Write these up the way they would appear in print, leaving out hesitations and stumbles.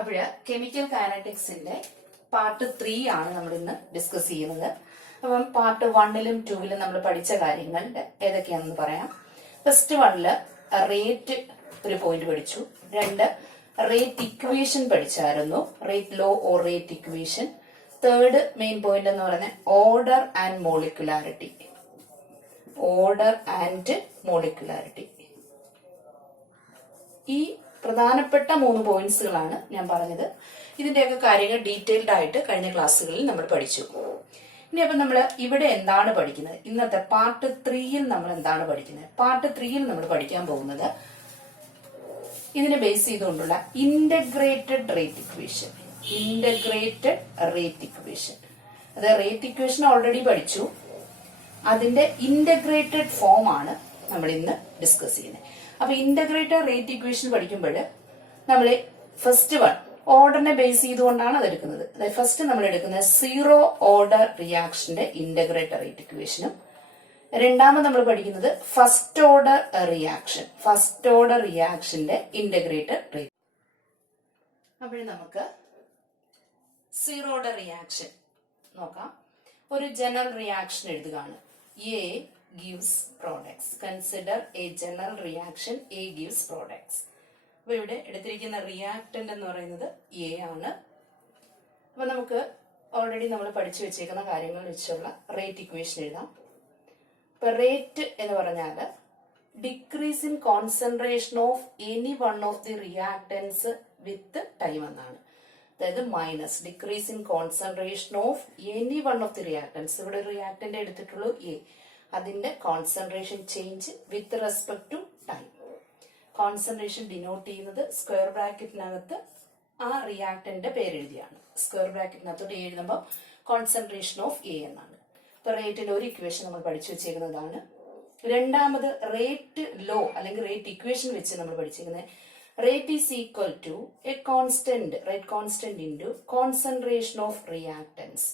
അപ്പോൾ chemical കൈനറ്റിക്സിന്റെ part 3 ആണ് നമ്മൾ ഇന്ന് ഡിസ്കസ് ചെയ്യുന്നത്. അപ്പം പാർട്ട് 1ലും 2ലും നമ്മൾ പഠിച്ച കാര്യങ്ങൾ ഏതൊക്കെയാണെന്ന് പറയാം. ഫസ്റ്റ് 1ല് റേറ്റ് ഒരു പോയിന്റ് പഠിച്ചു. 2 റേറ്റ് ഇക്വേഷൻ പഠിച്ചായിരുന്നു, rate law or rate equation. 3rd main point എന്ന് പറയുന്നത് order and molecularity. Order and molecularity. ഈ പ്രധാനപ്പെട്ട 3 പോയിന്റ്സുകളാണ് ഞാൻ പറഞ്ഞത്. ഇതിന്റെയൊക്കെ കാര്യങ്ങൾ ഡീറ്റെയിൽഡ് ആയിട്ട് കഴിഞ്ഞ ക്ലാസ്സുകളിൽ നമ്മൾ പഠിച്ചു. ഇനി അപ്പൊ നമ്മൾ ഇവിടെ എന്താണ് പഠിക്കുന്നത്? ഇന്നത്തെ പാർട്ട് 3യിൽ നമ്മൾ എന്താണ് പഠിക്കുന്നത്? പാർട്ട് 3യിൽ നമ്മൾ പഠിക്കാൻ പോകുന്നത് ഇതിനെ ബേസ് ചെയ്തുകൊണ്ടുള്ള integrated rate equation. Integrated rate equation, അത് റേറ്റ് ഇക്വേഷൻ ഓൾറെഡി പഠിച്ചു. അതിന്റെ ഇന്റഗ്രേറ്റഡ് ഫോം ആണ് നമ്മൾ ഇന്ന് ഡിസ്കസ് ചെയ്യുന്നത്. അപ്പൊ ഇന്റഗ്രേറ്റഡ് റേറ്റ് ഇക്വേഷൻ പഠിക്കുമ്പോൾ നമ്മൾ ഫസ്റ്റ് 1 ഓർഡറിനെ ബേസ് ചെയ്തുകൊണ്ടാണ് അത് എടുക്കുന്നത്. അതായത് ഫസ്റ്റ് നമ്മൾ എടുക്കുന്നത് സീറോ ഓർഡർ റിയാക്ഷന്റെ ഇന്റഗ്രേറ്റഡ് റേറ്റ് ഇക്വേഷനും, രണ്ടാമത് നമ്മൾ പഠിക്കുന്നത് first order reaction. First order റിയാക്ഷന്റെ ഇന്റഗ്രേറ്റഡ് റേറ്റ്. അപ്പോൾ നമുക്ക് സീറോ ഓർഡർ റിയാക്ഷൻ നോക്കാം. ഒരു ജനറൽ റിയാക്ഷൻ എഴുതുകയാണ്. A gives products. Consider a general reaction. A gives products. അപ്പൊ ഇവിടെ എടുത്തിരിക്കുന്ന റിയാക്ടന്റ് എന്ന് പറയുന്നത് എ ആണ്. അപ്പൊ നമുക്ക് ഓൾറെഡി നമ്മൾ പഠിച്ചു വെച്ചേക്കുന്ന കാര്യങ്ങൾ വെച്ചുള്ള റേറ്റ് ഇക്വേഷൻ എഴുതാം. ഇപ്പൊ റേറ്റ് എന്ന് പറഞ്ഞാൽ decrease in concentration of any one of the reactants with time എന്നാണ്. അതായത് minus decrease in concentration of any one of the reactants. ഇവിടെ റിയാക്ടന്റ് എടുത്തിട്ടുള്ളൂ എ, അതിന്റെ concentration change with respect to time. Concentration denote ചെയ്യുന്നത് square ബ്രാക്കറ്റിനകത്ത് ആ റിയാക്ടന്റെ പേരെഴുതിയാണ്. Square ബ്രാക്കറ്റിനകത്തോട്ട് എഴുതുമ്പോൾ കോൺസെൻട്രേഷൻ ഓഫ് എ എന്നാണ്. ഇപ്പൊ റേറ്റിന്റെ ഒരു ഇക്വേഷൻ നമ്മൾ പഠിച്ചു വെച്ചേക്കുന്നതാണ്. രണ്ടാമത് റേറ്റ് ലോ അല്ലെങ്കിൽ റേറ്റ് ഇക്വേഷൻ വെച്ച് നമ്മൾ പഠിച്ചിരിക്കുന്നത് rate is equal to a constant, rate constant into concentration of reactants.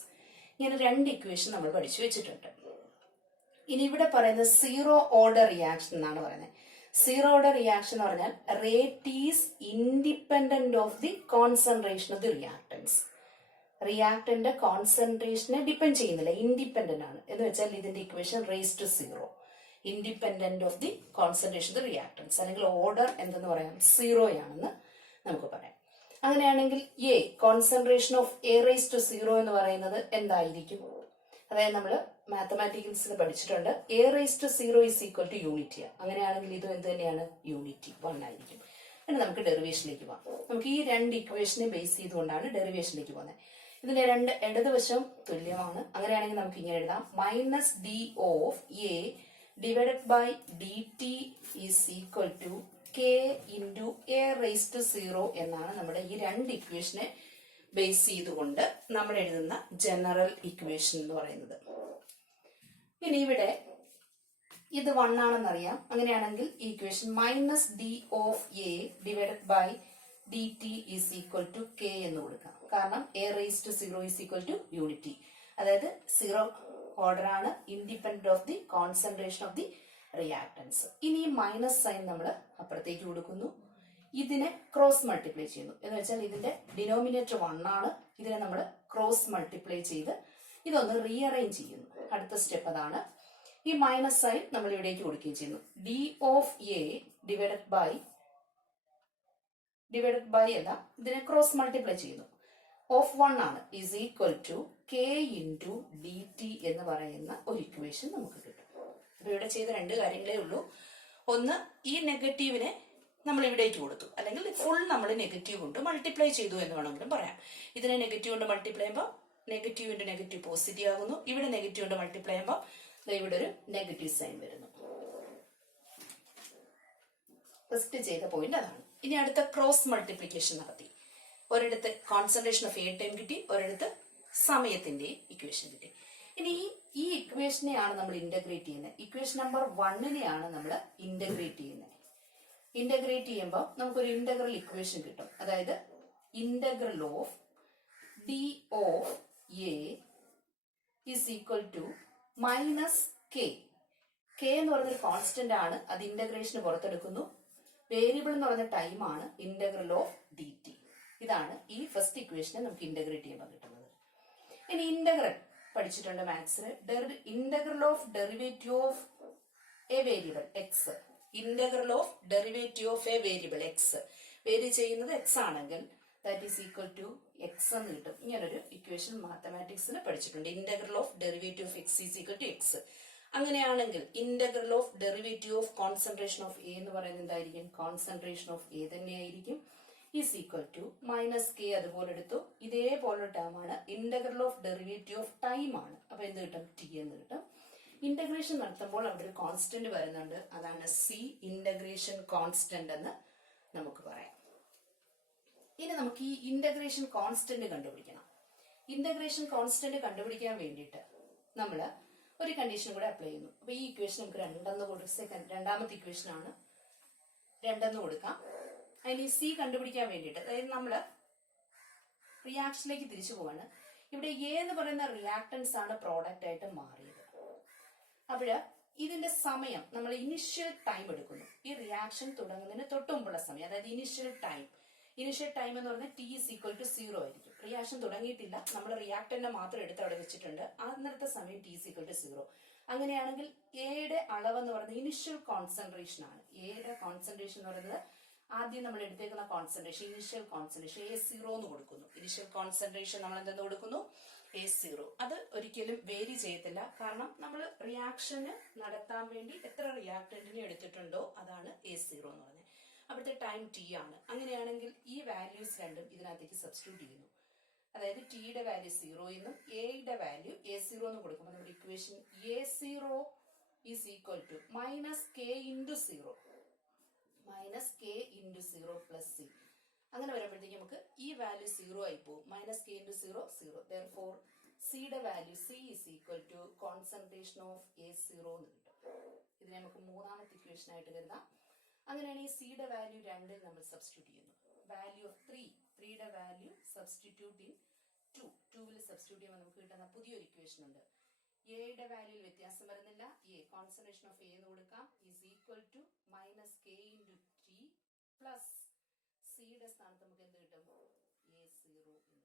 ഇങ്ങനെ 2 ഇക്വേഷൻ നമ്മൾ പഠിച്ചു വെച്ചിട്ടുണ്ട്. ഇനി ഇവിടെ പറയുന്നത് സീറോ ഓർഡർ റിയാക്ഷൻ എന്നാണ് പറയുന്നത്. സീറോ ഓർഡർ റിയാക്ഷൻ എന്ന് പറഞ്ഞാൽ rate is independent of the concentration of the reactants. റിയാക്ടന്റെ കോൺസെൻട്രേഷനെ ഡിപ്പെൻഡ് ചെയ്യുന്നില്ല, ഇൻഡിപെൻഡന്റ് ആണ്. എന്ന് വെച്ചാൽ ഇതിന്റെ equation raise to zero, independent of the concentration of the reactants, അല്ലെങ്കിൽ ഓർഡർ എന്തെന്ന് പറയാം, സീറോ ആണെന്ന് നമുക്ക് പറയാം. അങ്ങനെയാണെങ്കിൽ A concentration of A raise to zero എന്ന് പറയുന്നത് എന്തായിരിക്കും? അതായത് നമ്മൾ മാത്തമാറ്റിക്കൽസിൽ പഠിച്ചിട്ടുണ്ട് A raise to zero is equal to unity. അങ്ങനെയാണെങ്കിൽ ഇതും എന്ത് തന്നെയാണ്? യൂണിറ്റി 1 ആയിരിക്കും. ഇനി നമുക്ക് ഡെറിവേഷനിലേക്ക് പോകാം. നമുക്ക് ഈ 2 ഇക്വേഷനെ ബേസ് ചെയ്തുകൊണ്ടാണ് ഡെറിവേഷനിലേക്ക് പോകുന്നത്. ഇതിന്റെ 2 ഇടതുവശം തുല്യമാണ്. അങ്ങനെയാണെങ്കിൽ നമുക്ക് ഇങ്ങനെ എഴുതാം, minus d of A divided by d t is equal to k into A raise to zero എന്നാണ് നമ്മുടെ ഈ 2 ഇക്വേഷനെ ബേസ് ചെയ്തുകൊണ്ട് നമ്മൾ എഴുതുന്ന ജനറൽ ഇക്വേഷൻ എന്ന് പറയുന്നത്. ഇനി ഇവിടെ ഇത് 1 ആണെന്നറിയാം. അങ്ങനെയാണെങ്കിൽ ഈ equation minus d of A divided by d t is equal to k എന്ന് കൊടുക്കാം. കാരണം A raise to zero is equal to unity, അതായത് സീറോ ഓർഡർ ആണ്, independent of the concentration of the reactants. ഇനി ഈ മൈനസ് സൈൻ നമ്മൾ അപ്പുറത്തേക്ക് കൊടുക്കുന്നു, ഇതിനെ ക്രോസ് മൾട്ടിപ്ലൈ ചെയ്യുന്നു. എന്ന് വെച്ചാൽ ഇതിന്റെ ഡിനോമിനേറ്റർ 1 ആണ്, ഇതിനെ നമ്മൾ ക്രോസ് മൾട്ടിപ്ലൈ ചെയ്ത് ഇതൊന്ന് റീഅറേഞ്ച് ചെയ്യുന്നു. അടുത്ത സ്റ്റെപ്പ് അതാണ്. ഈ മൈനസ് സൈൻ നമ്മൾ ഇവിടേക്ക് കൊടുക്കുകയും ചെയ്യുന്നു. D of A divided by അല്ല, ഇതിനെ ക്രോസ് മൾട്ടിപ്ലൈ ചെയ്യുന്നു. ഓഫ് 1 ആണ് is equal to k into d t എന്ന് പറയുന്ന ഒരു ഇക്വേഷൻ നമുക്ക് കിട്ടും. അപ്പൊ ഇവിടെ ചെയ്ത 2 കാര്യങ്ങളേ ഉള്ളൂ. ഒന്ന്, ഈ നെഗറ്റീവിനെ നമ്മൾ ഇവിടേക്ക് കൊടുത്തു, അല്ലെങ്കിൽ ഫുൾ നമ്മൾ നെഗറ്റീവ് കൊണ്ട് മൾട്ടിപ്ലൈ ചെയ്തു എന്ന് വേണമെങ്കിലും പറയാം. ഇതിനെ നെഗറ്റീവ് കൊണ്ട് മൾട്ടിപ്ലൈ ചെയ്യുമ്പോൾ നെഗറ്റീവ് ഇൻറ്റു നെഗറ്റീവ് പോസിറ്റീവ് ആകുന്നു. ഇവിടെ നെഗറ്റീവ് കൊണ്ട് മൾട്ടിപ്ലൈ ചെയ്യുമ്പോൾ ഇവിടെ ഒരു നെഗറ്റീവ് സൈൻ വരുന്നു. ഫസ്റ്റ് ചെയ്ത പോയിന്റ് അതാണ്. ഇനി അടുത്ത ക്രോസ് മൾട്ടിപ്ലിക്കേഷൻ നടത്തി. ഒരിടത്ത് കോൺസെൻട്രേഷൻ ഓഫ് എ ടൈം കിട്ടി, ഒരിടത്ത് സമയത്തിന്റെ ഇക്വേഷൻ കിട്ടി. ഇനി ഈ ഇക്വേഷനെയാണ് നമ്മൾ ഇന്റഗ്രേറ്റ് ചെയ്യുന്നത്. ഇക്വേഷൻ നമ്പർ 1നെയാണ് നമ്മൾ ഇന്റഗ്രേറ്റ് ചെയ്യുന്നത്. ഇന്റഗ്രേറ്റ് ചെയ്യുമ്പോൾ നമുക്കൊരു ഇന്റഗ്രൽ ഇക്വേഷൻ കിട്ടും. അതായത് integral of d of A is equal to minus k. K എന്ന് പറഞ്ഞൊരു കോൺസ്റ്റന്റ് ആണ്, അത് ഇന്റഗ്രേഷന് പുറത്തെടുക്കുന്നു. വേരിയബിൾ എന്ന് പറഞ്ഞ ടൈം ആണ്, ഇന്റഗ്രൽ ഓഫ് ഡി ടി. ഇതാണ് ഈ ഫസ്റ്റ് ഇക്വേഷനെ നമുക്ക് ഇന്റഗ്രേറ്റ് ചെയ്യുമ്പോൾ കിട്ടുന്നത്. ഇനി ഇന്റഗ്രൽ പഠിച്ചിട്ടുണ്ട് മാത്സിൽ. Integral of derivative of a variable x. Integral of derivative of a variable x vary ചെയ്യുന്നത് എക്സ് ആണെങ്കിൽ that is equal to x എന്ന് കിട്ടും. ഇങ്ങനൊരു ഇക്വേഷൻ മാത്തമാറ്റിക്സിന് പഠിച്ചിട്ടുണ്ട്. Integral of derivative of x is equal to X. അങ്ങനെയാണെങ്കിൽ integral of derivative of concentration of A എന്ന് പറയുന്നത് എന്തായിരിക്കും? കോൺസെൻട്രേഷൻ ഓഫ് എ തന്നെയായിരിക്കും. Is equal to minus k. അതുപോലെ എടുത്തു. ഇതേപോലെ ടേം ആണ് integral of derivative of time ആണ്. അപ്പൊ എന്ത് കിട്ടും? ടി എന്ന് കിട്ടും. ഇന്റഗ്രേഷൻ നടത്തുമ്പോൾ അവിടെ ഒരു കോൺസ്റ്റന്റ് വരുന്നുണ്ട്. അതാണ് സി ഇന്റഗ്രേഷൻ കോൺസ്റ്റന്റ് എന്ന് നമുക്ക് പറയാം. ഇനി നമുക്ക് ഈ ഇന്റഗ്രേഷൻ കോൺസ്റ്റന്റ് കണ്ടുപിടിക്കണം. ഇന്റഗ്രേഷൻ കോൺസ്റ്റന്റ് കണ്ടുപിടിക്കാൻ വേണ്ടിയിട്ട് നമ്മൾ ഒരു കണ്ടീഷൻ കൂടെ അപ്ലൈ ചെയ്യുന്നു. അപ്പൊ ഈ ഇക്വേഷൻ നമുക്ക് രണ്ടാമത്തെ ഇക്വേഷൻ ആണ്, 2 കൊടുക്കാം. അതിന് സി കണ്ടുപിടിക്കാൻ വേണ്ടിയിട്ട്, അതായത് നമ്മൾ റിയാക്ഷനിലേക്ക് തിരിച്ചു പോവാണ്. ഇവിടെ എ എന്ന് പറയുന്ന റിയാക്ടൻസ് ആണ് പ്രോഡക്റ്റ് ആയിട്ട് മാറിയത്. അപ്പോഴ് ഇതിന്റെ സമയം നമ്മൾ ഇനിഷ്യൽ ടൈം എടുക്കുന്നു. ഈ റിയാക്ഷൻ തുടങ്ങുന്നതിന് തൊട്ട് മുമ്പുള്ള സമയം, അതായത് ഇനിഷ്യൽ ടൈം എന്ന് പറഞ്ഞാൽ ടി ഈസ് ഈക്വൽ ടു 0 ആയിരിക്കും. റിയാക്ഷൻ തുടങ്ങിയിട്ടില്ല, നമ്മൾ റിയാക്ടന്റിനെ മാത്രം എടുത്ത് അവിടെ വെച്ചിട്ടുണ്ട്. അന്നത്തെ സമയം ടി ഈസ് ഈക്വൽ ടു 0. അങ്ങനെയാണെങ്കിൽ എയുടെ അളവ് എന്ന് പറയുന്നത് ഇനിഷ്യൽ കോൺസെൻട്രേഷൻ ആണ്. എയുടെ കോൺസെൻട്രേഷൻ എന്ന് പറയുന്നത് ആദ്യം നമ്മൾ എടുത്തേക്കുന്ന കോൺസെൻട്രേഷൻ ഇനിഷ്യൽ കോൺസെൻട്രേഷൻ A0 എന്ന് കൊടുക്കുന്നു. ഇനിഷ്യൽ കോൺസെൻട്രേഷൻ നമ്മൾ എന്തെന്ന് കൊടുക്കുന്നു? A0. അത് ഒരിക്കലും വേരി ചെയ്യത്തില്ല. കാരണം നമ്മൾ റിയാക്ഷന് നടത്താൻ വേണ്ടി എത്ര റിയാക്ടന്റിനെ എടുത്തിട്ടുണ്ടോ അതാണ് A0 എന്ന് പറഞ്ഞത്. അവിടുത്തെ ടൈം ടി ആണ്. അങ്ങനെയാണെങ്കിൽ ഈ വാല്യൂസ് രണ്ടും ഇതിനകത്തേക്ക് സബ്സ്റ്റിറ്റ്യൂട്ട് ചെയ്യുന്നു. അതായത് ടിയുടെ വാല്യൂ 0 എന്നും എയുടെ വാല്യൂ A0 എന്ന് കൊടുക്കുമ്പോൾ നമ്മുടെ equation A0 is equal to minus k into 0 plus c. അങ്ങനെ വരുമ്പോഴത്തേക്ക് നമുക്ക് ഈ വാല്യൂ 0 ആയി പോകും. Minus k into 0 0. Therefore സിയുടെ value c is equal to concentration of A0 എന്ന് കിട്ടും. ഇതിനെ നമുക്ക് മൂന്നാമത്തെ ഇക്വേഷൻ ആയിട്ട് കരുതാം. അങ്ങനെയാണെങ്കിൽ സിയുടെ വാല്യൂ 2 നമ്മൾ സബ്സ്റ്റിറ്റ്യൂട്ട് ചെയ്യുന്നു. വാല്യൂ ഓഫ് 3യുടെ വാല്യൂ സബ്സ്റ്റിറ്റ്യൂട്ട് ഇൻ 2ൽ സബ്സ്റ്റിറ്റ്യൂട്ട് ചെയ്യുമ്പോൾ നമുക്ക് കിട്ടുന്ന പുതിയൊരു ഇക്വേഷൻ ഉണ്ട്. എയുടെ വാല്യൂയിൽ വ്യത്യാസം വരുന്നില്ല. എ കോൺസെൻട്രേഷൻ ഓഫ് എ എന്ന് കൊടുക്കാം is equal to minus k into t plus സിയുടെ സ്ഥാനത്ത് നമുക്ക് എന്ത് കിട്ടും? A0 എന്ന് കിട്ടും.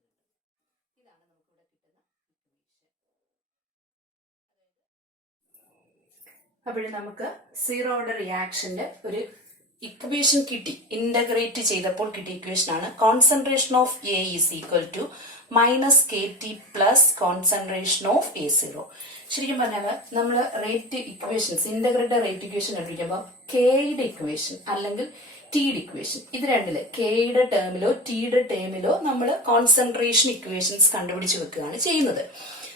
ഇതാണ് നമുക്കിവിടെ കിട്ടുന്ന ഇക്വേഷൻ. അപ്പോഴും നമുക്ക് സീറോയുടെ റിയാക്ഷന്റെ ഒരു ഇക്വേഷൻ കിട്ടി. ഇന്റഗ്രേറ്റ് ചെയ്തപ്പോൾ കിട്ടിയ ഇക്വേഷൻ ആണ് concentration of A is equal to minus k t plus concentration of A0. ശരിക്കും പറഞ്ഞാൽ നമ്മൾ rate equations integrated rate equation കണ്ടുപിടിക്കുമ്പോൾ കെയുടെ ഇക്വേഷൻ അല്ലെങ്കിൽ ടിയുടെ ഇക്വേഷൻ ഇത് രണ്ടില് കെയുടെ ടേമിലോ ടിയുടെ ടേമിലോ നമ്മൾ കോൺസെൻട്രേഷൻ ഇക്വേഷൻസ് കണ്ടുപിടിച്ച് വെക്കുകയാണ് ചെയ്യുന്നത്.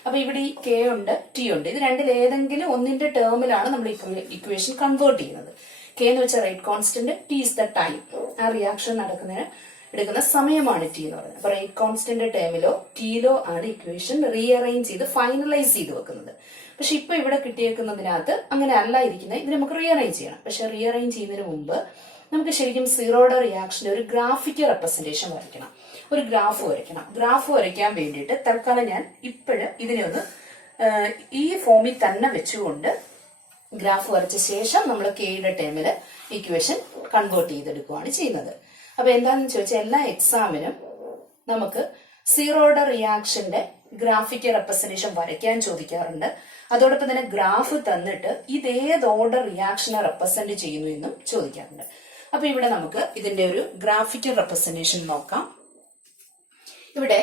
അപ്പൊ ഇവിടെ ഈ കെ ഉണ്ട് ടി ഉണ്ട്. ഇത് രണ്ടിൽ ഏതെങ്കിലും ഒന്നിന്റെ ടേമിലാണ് നമ്മൾ ഇക്വേഷൻ കൺവേർട്ട് ചെയ്യുന്നത്. കെ എന്ന് വെച്ചാൽ rate constant, T is the time. ആ റിയാക്ഷൻ നടക്കുന്നതിന് എടുക്കുന്ന സമയമാണ് ടി എന്ന് പറയുന്നത്. അപ്പൊ റേറ്റ് കോൺസ്റ്റന്റ് ടേമിലോ ടിയിലോ ആണ് ഇക്വേഷൻ റീഅറേഞ്ച് ചെയ്ത് ഫൈനലൈസ് ചെയ്ത് വെക്കുന്നത്. പക്ഷെ ഇപ്പൊ ഇവിടെ കിട്ടിയേക്കുന്നതിനകത്ത് അങ്ങനെ അല്ല ഇരിക്കുന്നത്. ഇത് നമുക്ക് റീഅറേഞ്ച് ചെയ്യണം. പക്ഷെ റീഅറേഞ്ച് ചെയ്യുന്നതിന് മുമ്പ് നമുക്ക് ശരിക്കും സീറോയുടെ റിയാക്ഷന്റെ ഒരു ഗ്രാഫിക്കൽ റെപ്രസെന്റേഷൻ വരയ്ക്കണം. ഒരു ഗ്രാഫ് വരയ്ക്കണം. ഗ്രാഫ് വരയ്ക്കാൻ വേണ്ടിയിട്ട് തൽക്കാലം ഞാൻ ഇപ്പോഴും ഇതിനെ ഒന്ന് ഈ ഫോമിൽ തന്നെ വെച്ചുകൊണ്ട് ഗ്രാഫ് വരച്ച ശേഷം നമ്മൾ കെയുടെ ടേമില് ഇക്വേഷൻ കൺവേർട്ട് ചെയ്തെടുക്കുകയാണ് ചെയ്യുന്നത്. അപ്പൊ എന്താണെന്ന് ചോദിച്ചാൽ എല്ലാ എക്സാമിനും നമുക്ക് സീറോയുടെ റിയാക്ഷന്റെ ഗ്രാഫിക്കൽ റെപ്രസെന്റേഷൻ വരയ്ക്കാൻ ചോദിക്കാറുണ്ട്. അതോടൊപ്പം തന്നെ ഗ്രാഫ് തന്നിട്ട് ഇതേത് ഓർഡർ റിയാക്ഷനെ റെപ്രസെന്റ് ചെയ്യുന്നു എന്നും ചോദിക്കാറുണ്ട്. അപ്പൊ ഇവിടെ നമുക്ക് ഇതിന്റെ ഒരു ഗ്രാഫിക്കൽ റെപ്രസെന്റേഷൻ നോക്കാം. ഇവിടെ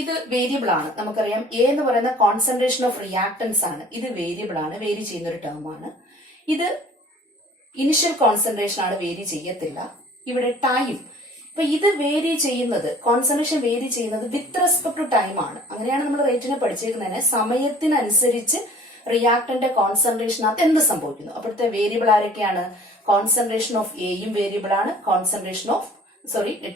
ഇത് വേരിയബിൾ ആണ്. നമുക്കറിയാം എ എന്ന് പറയുന്ന കോൺസെൻട്രേഷൻ ഓഫ് റിയാക്ടൻസ് ആണ്. ഇത് വേരിയബിൾ ആണ്, വേരി ചെയ്യുന്ന ഒരു ടേം ആണ്. ഇത് ഇനിഷ്യൽ കോൺസെൻട്രേഷൻ ആണ്, വേരി ചെയ്യത്തില്ല. ഇവിടെ ടൈം, ഇപ്പൊ ഇത് വേരി ചെയ്യുന്നത് കോൺസെൻട്രേഷൻ വേരി ചെയ്യുന്നത് വിത്ത് റെസ്പെക്ട് ടു ടൈം ആണ്. അങ്ങനെയാണ് നമ്മൾ റേറ്റിനെ പഠിച്ചേക്കുന്നതിന് സമയത്തിനനുസരിച്ച് റിയാക്ടന്റെ കോൺസെൻട്രേഷനകത്ത് എന്ത് സംഭവിക്കുന്നു. അപ്പോഴത്തെ വേരിയബിൾ ആരൊക്കെയാണ്? കോൺസെൻട്രേഷൻ ഓഫ് എയും വേരിയബിൾ ആണ്,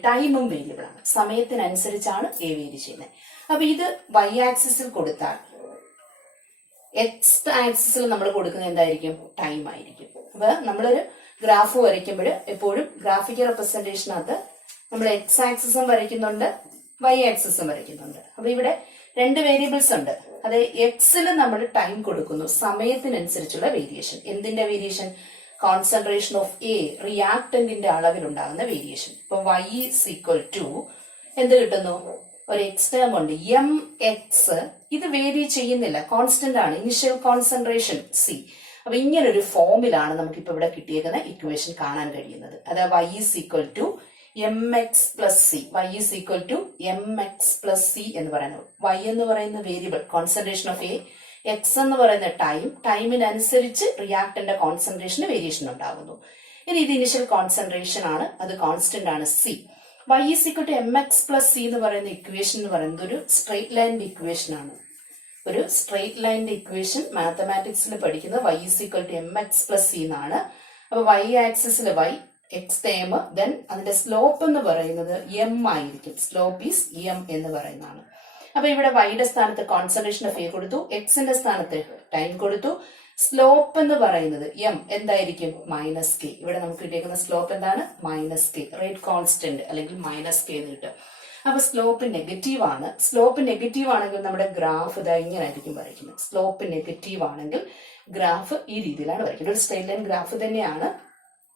ടൈമും വേരിയബിൾ ആണ്. സമയത്തിനനുസരിച്ചാണ് എ വേരി ചെയ്യുന്നത്. അപ്പൊ ഇത് y ആക്സിസിൽ കൊടുത്താൽ എക്സ് ആക്സിസിൽ നമ്മൾ കൊടുക്കുന്നത് എന്തായിരിക്കും? ടൈം ആയിരിക്കും. അപ്പൊ നമ്മളൊരു ഗ്രാഫ് വരയ്ക്കുമ്പോൾ എപ്പോഴും ഗ്രാഫിക്കൽ റെപ്രസെന്റേഷനകത്ത് നമ്മൾ എക്സ് ആക്സിസും വരയ്ക്കുന്നുണ്ട്, y ആക്സിസും വരയ്ക്കുന്നുണ്ട്. അപ്പൊ ഇവിടെ 2 വേരിയബിൾസ് ഉണ്ട്. അത് എക്സിൽ നമ്മൾ ടൈം കൊടുക്കുന്നു, സമയത്തിനനുസരിച്ചുള്ള വേരിയേഷൻ. എന്തിന്റെ വേരിയേഷൻ? കോൺസെൻട്രേഷൻ ഓഫ് എ റിയാക്ടന്റിന്റെ അളവിലുണ്ടാകുന്ന വേരിയേഷൻ. ഇപ്പൊ y ഈസ് ഈക്വൽ ടു എന്ത് കിട്ടുന്നു? ഒരു എക്സ് ടേം ഉണ്ട് എം എക്സ്. ഇത് വേരി ചെയ്യുന്നില്ല, കോൺസ്റ്റന്റ് ആണ്, ഇനിഷ്യൽ കോൺസെൻട്രേഷൻ സി. അപ്പൊ ഇങ്ങനൊരു ഫോമിലാണ് നമുക്കിപ്പോ ഇവിടെ കിട്ടിയേക്കുന്ന ഇക്വേഷൻ കാണാൻ കഴിയുന്നത്. അതായത് y is equal to m x plus c. Y is equal to m x plus C എന്ന് പറയുന്നത്. വൈ എന്ന് പറയുന്ന variable concentration of A, x എന്ന് പറയുന്ന ടൈമിനനുസരിച്ച് റിയാക്ടന്റെ കോൺസെൻട്രേഷന് വേരിയേഷൻ ഉണ്ടാകുന്നു. ഇനി ഇത് ഇനിഷ്യൽ കോൺസെൻട്രേഷൻ ആണ്, അത് കോൺസ്റ്റന്റ് ആണ് c. y is equal to m x plus C എന്ന് പറയുന്ന ഇക്വേഷൻ എന്ന് പറയുന്നത് ഒരു സ്ട്രെയിറ്റ് ലൈനിന്റെ ഇക്വേഷൻ ആണ്. ഒരു സ്ട്രെയിറ്റ് ലൈനിന്റെ ഇക്വേഷൻ മാത്തമാറ്റിക്സിൽ പഠിക്കുന്നത് y is equal to m x plus c എന്നാണ്. അപ്പൊ y ആക്സിസിൽ y, എക്സ് ടേം, ദെൻ അതിന്റെ സ്ലോപ്പ് എന്ന് പറയുന്നത് എം ആയിരിക്കും. സ്ലോപ്പ് ഈസ് എം എന്ന് പറയുന്നതാണ്. അപ്പൊ ഇവിടെ വൈയുടെ സ്ഥാനത്ത് കോൺസെൻട്രേഷൻ ഓഫ് എ കൊടുത്തു, എക്സിന്റെ സ്ഥാനത്ത് ടൈം കൊടുത്തു. സ്ലോപ്പ് എന്ന് പറയുന്നത് എം എന്തായിരിക്കും? Minus K. ഇവിടെ നമുക്ക് കിട്ടിയേക്കുന്ന സ്ലോപ്പ് എന്താണ്? Minus K. റേറ്റ് കോൺസ്റ്റന്റ് അല്ലെങ്കിൽ മൈനസ് കെ എന്ന് കിട്ടും. അപ്പൊ സ്ലോപ്പ് നെഗറ്റീവ് ആണ്. സ്ലോപ്പ് നെഗറ്റീവ് ആണെങ്കിൽ നമ്മുടെ ഗ്രാഫ് ഇതാ ഇങ്ങനെ ആയിരിക്കും വരയ്ക്കുന്നത്. സ്ലോപ്പ് നെഗറ്റീവ് ആണെങ്കിൽ ഗ്രാഫ് ഈ രീതിയിലാണ് വരയ്ക്കുന്നത്. ഒരു സ്ട്രെയിറ്റ് ലൈൻ ഗ്രാഫ് തന്നെയാണ്.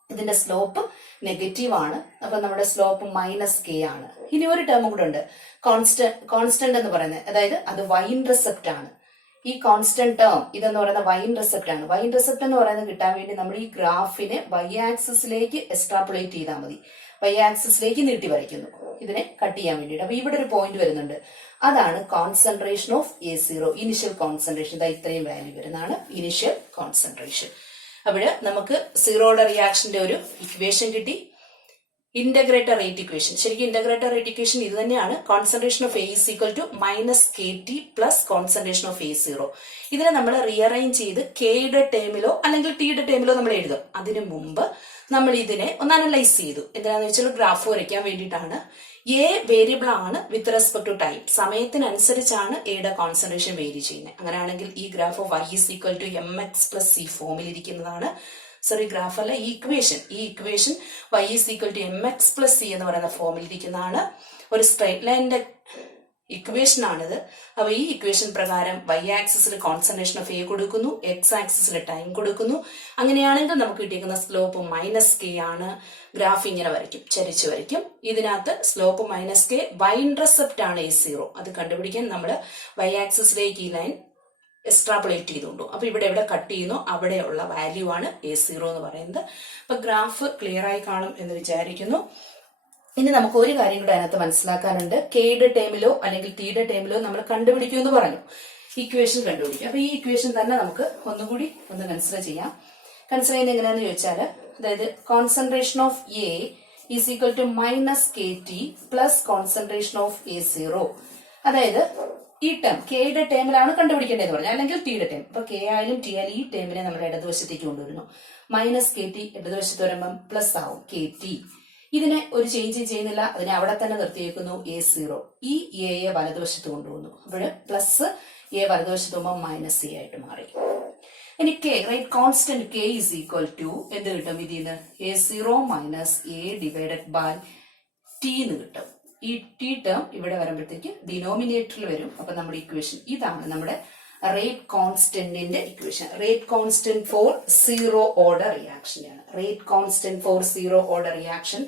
ഇതിന്റെ സ്ലോപ്പ് നെഗറ്റീവ് ആണ്. അപ്പൊ നമ്മുടെ സ്ലോപ്പ് മൈനസ് കെ ആണ്. ഇനി ഒരു ടേം കൂടെ ഉണ്ട്, കോൺസ്റ്റന്റ് എന്ന് പറയുന്നത്. അതായത് അത് വൈ ഇന്റർസെപ്റ്റ് ആണ്. ഈ കോൺസ്റ്റന്റ് ടേം ഇതെന്ന് പറയുന്ന വൈ ഇന്റർസെപ്റ്റ് ആണ്. വൈ ഇന്റർസെപ്റ്റ് എന്ന് പറയുന്നത് കിട്ടാൻ വേണ്ടി നമ്മൾ ഈ ഗ്രാഫിനെ വൈ ആക്സിസിലേക്ക് എക്സ്ട്രാപ്പുലേറ്റ് ചെയ്താൽ മതി. വൈ ആക്സിസിലേക്ക് നീട്ടി വരയ്ക്കുന്നു ഇതിനെ കട്ട് ചെയ്യാൻ വേണ്ടിയിട്ട്. അപ്പൊ ഇവിടെ ഒരു പോയിന്റ് വരുന്നുണ്ട്, അതാണ് concentration of A0, initial concentration. ഇത്രയും വാല്യൂ വരുന്നതാണ് ഇനിഷ്യൽ കോൺസെൻട്രേഷൻ. അവിടെ നമുക്ക് സീറോ ഓർഡർ റിയാക്ഷന്റെ ഒരു ഇക്വേഷൻ കിട്ടി, ഇന്റഗ്രേറ്റർ റേറ്റ് ഇക്വേഷൻ. ശരിക്കും ഇന്റഗ്രേറ്റർ റേറ്റ് ഇക്വേഷൻ ഇത് തന്നെയാണ്. Concentration of A is equal to minus k t plus concentration of A0. ഇതിനെ നമ്മൾ റീഅറേഞ്ച് ചെയ്ത് കെയുടെ ടേമിലോ അല്ലെങ്കിൽ ടിയുടെ ടേമിലോ നമ്മൾ എഴുതും. അതിനു മുമ്പ് നമ്മൾ ഇതിനെ ഒന്ന് അനലൈസ് ചെയ്തു. എന്താണെന്ന് വെച്ചാൽ ഗ്രാഫ് വരയ്ക്കാൻ വേണ്ടിയിട്ടാണ്. എ വേരിയബിൾ ആണ് വിത്ത് റെസ്പെക്ട് ടു ടൈം. സമയത്തിനനുസരിച്ചാണ് എയുടെ കോൺസെൻട്രേഷൻ വേരി ചെയ്യുന്നത്. അങ്ങനെയാണെങ്കിൽ ഈ graph y is equal to m x plus c ഫോമിലിരിക്കുന്നതാണ്. സോറി, ഗ്രാഫ് അല്ല, ഈ equation y is equal to m x plus C എന്ന് പറയുന്ന ഫോമിലിരിക്കുന്നതാണ്. ഒരു സ്ട്രെയിറ്റ് ലൈനിന്റെ ഇക്വേഷൻ ആണിത്. അപ്പൊ ഈ ഇക്വേഷൻ പ്രകാരം y ആക്സിസിൽ കോൺസെൻട്രേഷൻ ഓഫ് എ കൊടുക്കുന്നു, എക്സ് ആക്സിസിൽ ടൈം കൊടുക്കുന്നു. അങ്ങനെയാണെങ്കിൽ നമുക്ക് കിട്ടിയിരിക്കുന്ന സ്ലോപ്പ് മൈനസ് കെ ആണ്. ഗ്രാഫ് ഇങ്ങനെ വരയ്ക്കും, ചരിച്ചു വരയ്ക്കും. ഇതിനകത്ത് slope minus K, y intercept ആണ് A0. അത് കണ്ടുപിടിക്കാൻ നമ്മൾ y ആക്സിസിലേക്ക് ഈ ലൈൻ എക്സ്ട്രാപ്പുലേറ്റ് ചെയ്തുകൊണ്ടു. അപ്പൊ ഇവിടെ എവിടെ കട്ട് ചെയ്യുന്നു അവിടെയുള്ള വാല്യൂ ആണ് A0 എന്ന് പറയുന്നത്. അപ്പൊ ഗ്രാഫ് ക്ലിയർ ആയി കാണും എന്ന് വിചാരിക്കുന്നു. ഇനി നമുക്ക് ഒരു കാര്യം കൂടെ അതിനകത്ത് മനസ്സിലാക്കാനുണ്ട്. കെയുടെ ടേമിലോ അല്ലെങ്കിൽ ടിയുടെ ടേമിലോ നമ്മൾ കണ്ടുപിടിക്കും എന്ന് പറഞ്ഞു, ഇക്വേഷൻ കണ്ടുപിടിക്കും. അപ്പൊ ഈ ഇക്വേഷൻ തന്നെ നമുക്ക് ഒന്നുകൂടി ഒന്ന് കൺസിഡർ ചെയ്യാം. കൺസിഡർ ചെയ്യുന്നത് എങ്ങനെയാന്ന് ചോദിച്ചാല്, അതായത് concentration of A is equal to minus k t plus concentration of A0. അതായത് ഈ ടേം കെയുടെ ടേമിലാണ് കണ്ടുപിടിക്കേണ്ടതെന്ന് പറഞ്ഞു, അല്ലെങ്കിൽ ടിയുടെ ടേം. അപ്പൊ കെ ആയാലും ടി ആയാലും ഈ ടേമിനെ നമ്മൾ ഇടതുവശത്തേക്ക് കൊണ്ടുവരുന്നു. മൈനസ് കെ ടി ഇടതുവശത്ത് വരുമ്പം പ്ലസ് ആവും കെ ടി. ഇതിനെ ഒരു ചേഞ്ച് ചെയ്യുന്നില്ല, അതിനെ അവിടെ തന്നെ നിർത്തിയേക്കുന്നു A0. ഈ എയെ വലതുവശത്ത് കൊണ്ടുവന്നു. അപ്പോൾ പ്ലസ് എ വലതുവശത്ത് പോകുമ്പോൾ മൈനസ് എ ആയിട്ട് മാറി. ഇനി k, rate constant k is equal to എന്ത് കിട്ടും? ഇതിന്ന് A0 minus A divided by t എന്ന് കിട്ടും. ഈ ടി ടേം ഇവിടെ വരുമ്പോഴത്തേക്ക് ഡിനോമിനേറ്ററിൽ വരും. അപ്പൊ നമ്മുടെ ഇക്വേഷൻ ഇതാണ് നമ്മുടെ റേറ്റ് കോൺസ്റ്റന്റിന്റെ equation. Rate constant for zero order reaction ആണ്. Rate constant for zero order reaction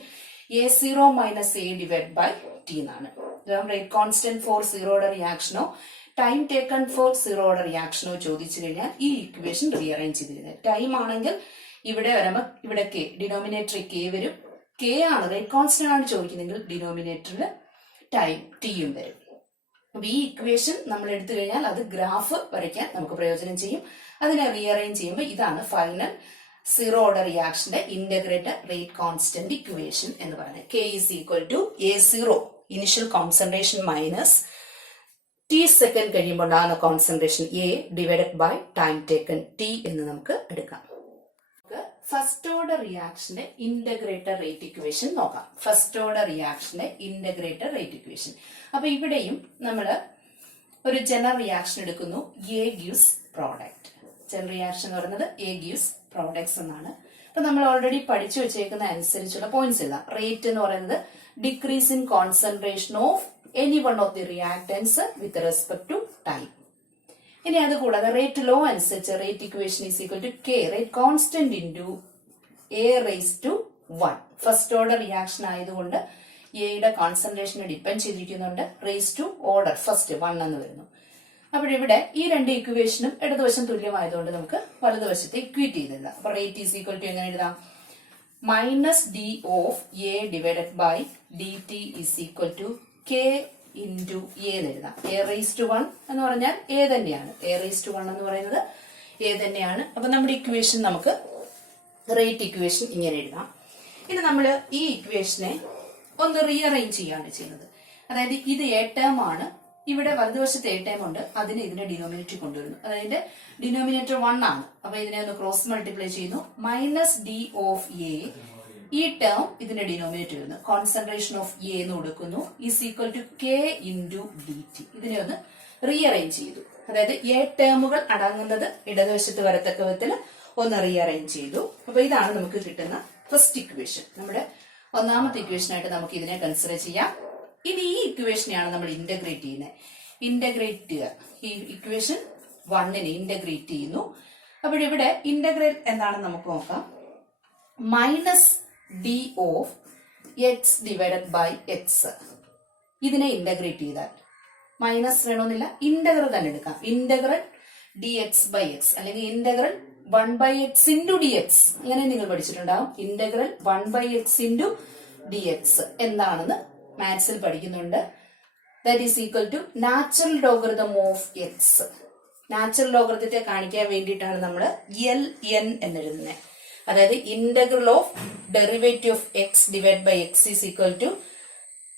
A0 minus A divide by t എന്നാണ്. Rate constant for zero order റിയാക്ഷനോ time taken for zero order റിയാക്ഷനോ ചോദിച്ചു കഴിഞ്ഞാൽ ഈ ഇക്വേഷൻ റീഅറേഞ്ച് ചെയ്തിരുന്നത്. Time ആണെങ്കിൽ ഇവിടെ വരുമ്പോൾ ഇവിടെ കെ, ഡിനോമിനേറ്ററിൽ കെ വരും. കെ ആണ് റേറ്റ് കോൺസ്റ്റന്റ് ആണ് ചോദിക്കുന്നെങ്കിൽ ഡിനോമിനേറ്ററിൽ ടൈം ടിയും വരും. അപ്പൊ ഈ ഇക്വേഷൻ നമ്മൾ എടുത്തു കഴിഞ്ഞാൽ അത് ഗ്രാഫ് വരയ്ക്കാൻ നമുക്ക് പ്രയോജനം ചെയ്യും. അതിനെ റീഅറേഞ്ച് ചെയ്യുമ്പോൾ ഇതാണ് ഫൈനൽ സീറോ ഓർഡർ റിയാക്ഷന്റെ ഇന്റഗ്രേറ്റഡ് റേറ്റ് കോൺസ്റ്റന്റ് ഇക്വേഷൻ എന്ന് പറയുന്നത്. K is equal to A0 initial concentration minus t second കഴിയുമ്പോൾ ഉണ്ടാകുന്ന concentration A divided by time taken t എന്ന് നമുക്ക് എടുക്കാം. ഫസ്റ്റ് ഓർഡർ റിയാക്ഷന്റെ ഇന്റഗ്രേറ്റഡ് റേറ്റ് ഇക്വേഷൻ നോക്കാം. ഫസ്റ്റ് ഓർഡർ റിയാക്ഷന്റെ ഇന്റഗ്രേറ്റഡ് റേറ്റ് ഇക്വേഷൻ. അപ്പൊ ഇവിടെയും നമ്മൾ ഒരു ജനറൽ റിയാക്ഷൻ എടുക്കുന്നു. A gives product. General reaction എന്ന് പറയുന്നത് എ ഗിവ്സ് പ്രോഡക്ട്സ് എന്നാണ്. അപ്പൊ നമ്മൾ ഓൾറെഡി പഠിച്ചു വെച്ചേക്കുന്ന അനുസരിച്ചുള്ള പോയിന്റ്സ് എഴുതാം. റേറ്റ് എന്ന് പറയുന്നത് decrease in concentration of any one of the reactants with respect to time. ഇനി അത് കൂടാതെ റേറ്റ് ലോ അനുസരിച്ച് rate equation is equal to k rate constant into A raise to 1. First order reaction ആയതുകൊണ്ട് എയുടെ കോൺസെൻട്രേഷനെ depend ചെയ്തിരിക്കുന്നുണ്ട്. Raise to order first 1 എന്ന് വരുന്നു. അപ്പോഴിവിടെ ഈ രണ്ട് ഇക്വേഷനും ഇടതുവശം തുല്യമായതുകൊണ്ട് നമുക്ക് വലതുവശത്തെ ഇക്വേറ്റ് ചെയ്തില്ല. അപ്പൊ റേറ്റ് ഈസ് ഈക്വൽ ടു എങ്ങനെ എഴുതാം? Minus d of A divided by d t is equal to k into A എന്ന് എഴുതാം. എ റേസ് ടു 1 എന്ന് പറഞ്ഞാൽ എ തന്നെയാണ്. എ റേസ് ടു 1 എന്ന് പറയുന്നത് എ തന്നെയാണ്. അപ്പൊ നമ്മുടെ ഇക്വേഷൻ നമുക്ക് റേറ്റ് ഇക്വേഷൻ ഇങ്ങനെ എഴുതാം. ഇനി നമ്മൾ ഈ ഇക്വേഷനെ ഒന്ന് റീഅറേഞ്ച് ചെയ്യാണ് ചെയ്യുന്നത്. അതായത് ഇത് എ ടേം ആണ്, ഇവിടെ വലതുവശത്ത് എ ടേം ഉണ്ട്, അതിന് ഇതിന്റെ ഡിനോമിനേറ്റർ കൊണ്ടുവരുന്നു. അതായത് ഡിനോമിനേറ്റർ 1 ആണ്. അപ്പൊ ഇതിനെ ഒന്ന് ക്രോസ് മൾട്ടിപ്ലൈ ചെയ്യുന്നു. മൈനസ് ഡി ഓഫ് എ, ഈ ടേം ഇതിന്റെ ഡിനോമിനേറ്റർ വരുന്നു. കോൺസെൻട്രേഷൻ ഓഫ് എ എന്ന് കൊടുക്കുന്നു is equal to k into d t. ഇതിനെ ഒന്ന് റീഅറേഞ്ച് ചെയ്തു. അതായത് എ ടേമുകൾ അടങ്ങുന്നത് ഇടതുവശത്ത് വരത്തക്ക വിധത്തിൽ ഒന്ന് റീഅറേഞ്ച് ചെയ്തു. അപ്പൊ ഇതാണ് നമുക്ക് കിട്ടുന്ന ഫസ്റ്റ് ഇക്വേഷൻ. നമ്മുടെ ഒന്നാമത്തെ ഇക്വേഷനായിട്ട് നമുക്ക് ഇതിനെ കൺസിഡർ ചെയ്യാം. ഇനി ഈ ഇക്വേഷനെയാണ് നമ്മൾ ഇന്റഗ്രേറ്റ് ചെയ്യുന്നത്. ഇന്റഗ്രേറ്റ് ചെയ്യുക, ഈ ഇക്വേഷൻ 1നെ ഇന്റഗ്രേറ്റ് ചെയ്യുന്നു. അപ്പോഴിവിടെ ഇന്റഗ്രേറ്റ് എന്താണെന്ന് നമുക്ക് നോക്കാം. Minus d of x divided by x, ഇതിനെ ഇന്റഗ്രേറ്റ് ചെയ്താൽ മൈനസ് വേണമെന്നില്ല, ഇന്റഗ്രൽ തന്നെ എടുക്കാം. Integral d x by x അല്ലെങ്കിൽ integral 1 by x into d x, അങ്ങനെ നിങ്ങൾ പഠിച്ചിട്ടുണ്ടാവും. Integral 1 by x into d x എന്താണെന്ന് മാത്സിൽ പഠിക്കുന്നുണ്ട്. That is equal to natural logarithm of x. Natural ലോഗരിതത്തെ കാണിക്കാൻ വേണ്ടിയിട്ടാണ് നമ്മൾ എൽ എൻ എന്നെഴുതുന്നത്. അതായത് integral of derivative of x divide by X is equal to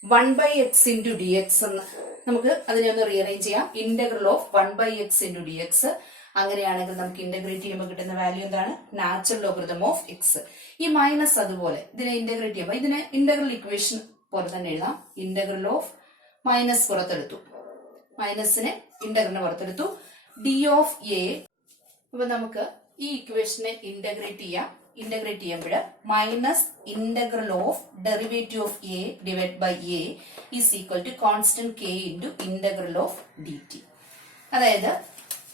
1 by x into d x എന്ന് നമുക്ക് അതിനെ ഒന്ന് റീഅറേഞ്ച് ചെയ്യാം. Integral of 1 by x into d x. അങ്ങനെയാണെങ്കിൽ നമുക്ക് ഇന്റഗ്രേറ്റ് ചെയ്യുമ്പോൾ കിട്ടുന്ന വാല്യൂ എന്താണ്? Natural logarithm of x. ഈ മൈനസ് അതുപോലെ ഇതിനെ ഇന്റഗ്രേറ്റ് ചെയ്യുമ്പോൾ ഇതിനെ ഇന്റഗ്രൽ ഇക്വേഷൻ പോലെ തന്നെ എഴുതാം. ഇന്റഗ്രൽ ഓഫ് മൈനസ് പുറത്തെടുത്തു, മൈനസിനെ ഇന്റഗ്രലിനെ പുറത്തെടുത്തു. D of A. അപ്പൊ നമുക്ക് ഈ ഇക്വേഷനെ ഇന്റഗ്രേറ്റ് ചെയ്യാം. ഇന്റഗ്രേറ്റ് ചെയ്യുമ്പോൾ minus integral of derivative of A divide by A is equal to constant k into integral of D t. അതായത്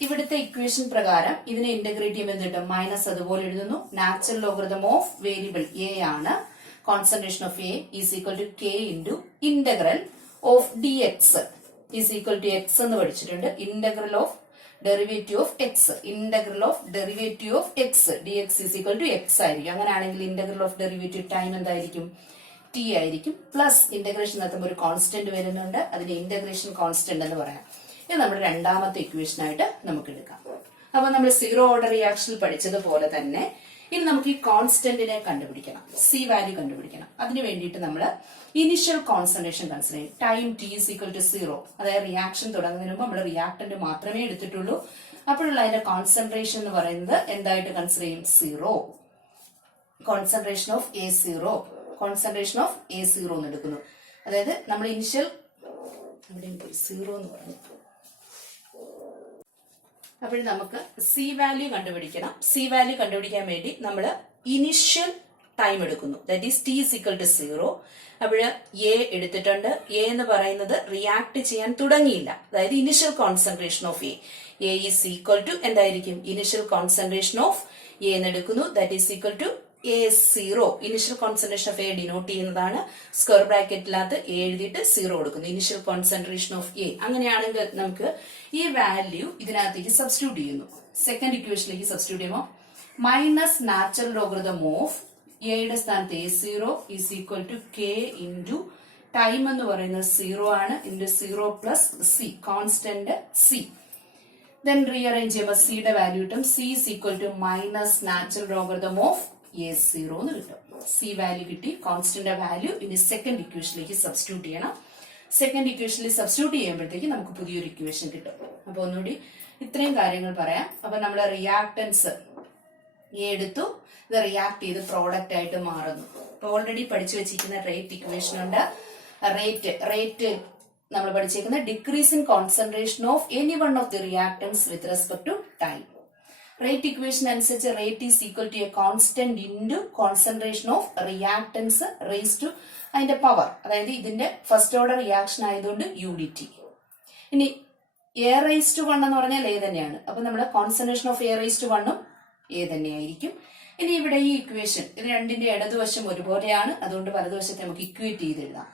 ഇവിടുത്തെ ഇക്വേഷൻ പ്രകാരം ഇതിനെ ഇന്റഗ്രേറ്റ് ചെയ്യുമ്പോൾ എന്ത് കിട്ടും? മൈനസ് അതുപോലെ എഴുതുന്നു. Natural logarithm of variable A ആണ്. Concentration of A is equal to k into integral of D x is equal to x എന്ന് പഠിച്ചിട്ടുണ്ട്. Integral of derivative of x, integral of derivative of x d x is equal to x ആയിരിക്കും. അങ്ങനെയാണെങ്കിൽ integral of derivative time എന്തായിരിക്കും? T ആയിരിക്കും. Plus integration നടത്തുമ്പോൾ ഒരു constant വരുന്നുണ്ട്, അതിന് ഇന്റഗ്രേഷൻ കോൺസ്റ്റന്റ് എന്ന് പറയാം. ഇത് നമ്മുടെ രണ്ടാമത്തെ ഇക്വേഷനായിട്ട് നമുക്ക് എടുക്കാം. അപ്പൊ നമ്മൾ സീറോ ഓർഡർ റിയാക്ഷനിൽ പഠിച്ചതുപോലെ തന്നെ ഇനി നമുക്ക് ഈ കോൺസ്റ്റന്റിനെ കണ്ടുപിടിക്കണം, സി വാല്യൂ കണ്ടുപിടിക്കണം. അതിന് വേണ്ടിയിട്ട് നമ്മൾ ഇനിഷ്യൽ കോൺസെൻട്രേഷൻ കൺസിഡർ ചെയ്യും. Time t is equal to 0, അതായത് റിയാക്ഷൻ തുടങ്ങുന്നതിന് മുമ്പ് നമ്മൾ റിയാക്ടന്റ് മാത്രമേ എടുത്തിട്ടുള്ളൂ. അപ്പോഴുള്ള അതിന്റെ കോൺസെൻട്രേഷൻ എന്ന് പറയുന്നത് എന്തായിട്ട് കൺസിഡർ ചെയ്യും? 0. Concentration of A0, concentration of A0 എന്ന് എടുക്കുന്നു. അതായത് നമ്മൾ ഇനിഷ്യൽ എവിടെയും പോയി 0 എന്ന് പറഞ്ഞു. അപ്പോൾ നമുക്ക് സി വാല്യൂ കണ്ടുപിടിക്കണം. സി വാല്യൂ കണ്ടുപിടിക്കാൻ വേണ്ടി നമ്മൾ ഇനിഷ്യൽ ടൈം എടുക്കുന്നു. That is t is equal to 0. അപ്പോൾ എ എടുത്തിട്ടുണ്ട്. എ എന്ന് പറയുന്നത് റിയാക്ട് ചെയ്യാൻ തുടങ്ങിയില്ല, അതായത് initial concentration of A is equal to എന്തായിരിക്കും? ഇനിഷ്യൽ കോൺസെൻട്രേഷൻ ഓഫ് എ എന്ന് എടുക്കുന്നു. That is equal to A0. Initial concentration of A denote ചെയ്യുന്നതാണ്. സ്ക്വയർ ബ്രാക്കറ്റിനകത്ത് എ എഴുതിയിട്ട് 0 കൊടുക്കുന്നു. Initial concentration of A. അങ്ങനെയാണെങ്കിൽ നമുക്ക് ഈ വാല്യൂ ഇതിനകത്തേക്ക് സബ്സ്റ്റിറ്റ്യൂട്ട് ചെയ്യുന്നു. സെക്കൻഡ് ഇക്വേഷനിലേക്ക് സബ്സ്റ്റിറ്റ്യൂട്ട് ചെയ്യുമ്പോൾ മൈനസ് നാച്ചുറൽ ലോഗരിതം ഓഫ് എയുടെ സ്ഥാനത്ത് A0 is equal to k into time എന്ന് പറയുന്നത് 0 ആണ്, into 0 plus C, constant c. Then rearrange ചെയ്യുമ്പോൾ സിയുടെ വാല്യൂ കിട്ടും. C is equal to minus natural logarithm of A0 എന്ന് കിട്ടും. സി വാല്യൂ കിട്ടി. കോൺസ്റ്റന്റ് വാല്യൂ ഇനി സെക്കൻഡ് ഇക്വേഷനിലേക്ക് സബ്സ്റ്റിറ്റ്യൂട്ട് ചെയ്യണം. സെക്കൻഡ് ഇക്വേഷനിൽ സബ്സ്റ്റിറ്റ്യൂട്ട് ചെയ്യുമ്പോഴത്തേക്ക് നമുക്ക് പുതിയൊരു ഇക്വേഷൻ കിട്ടും. അപ്പൊ ഒന്നുകൂടി ഇത്രയും കാര്യങ്ങൾ പറയാം. അപ്പൊ നമ്മൾ റിയാക്ടൻസ് എടുത്തു, ഇത് റിയാക്ട് ചെയ്ത് പ്രോഡക്റ്റ് ആയിട്ട് മാറുന്നു. ഇപ്പൊ ഓൾറെഡി പഠിച്ചു വെച്ചിരിക്കുന്ന റേറ്റ് ഇക്വേഷൻ ഉണ്ട്. റേറ്റ് നമ്മൾ പഠിച്ചേക്കുന്ന decrease in concentration of any one of the reactants with respect to time. Rate equation അനുസരിച്ച് rate is equal to a constant into concentration of reactants raised to അതിന്റെ power, അതായത് ഇതിന്റെ first order reaction ആയതുകൊണ്ട് UDT. ഇനി A raise to 1 എന്ന് പറഞ്ഞാൽ A തന്നെയാണ്. അപ്പൊ നമ്മുടെ concentration of A raise to 1ഉം എ തന്നെയായിരിക്കും. ഇനി ഇവിടെ ഈ ഇക്വേഷൻ ഇത് രണ്ടിന്റെ ഇടതുവശം ഒരുപോലെയാണ്, അതുകൊണ്ട് വലതുവശത്തെ നമുക്ക് ഇക്വേറ്റ് ചെയ്ത് എഴുതാം.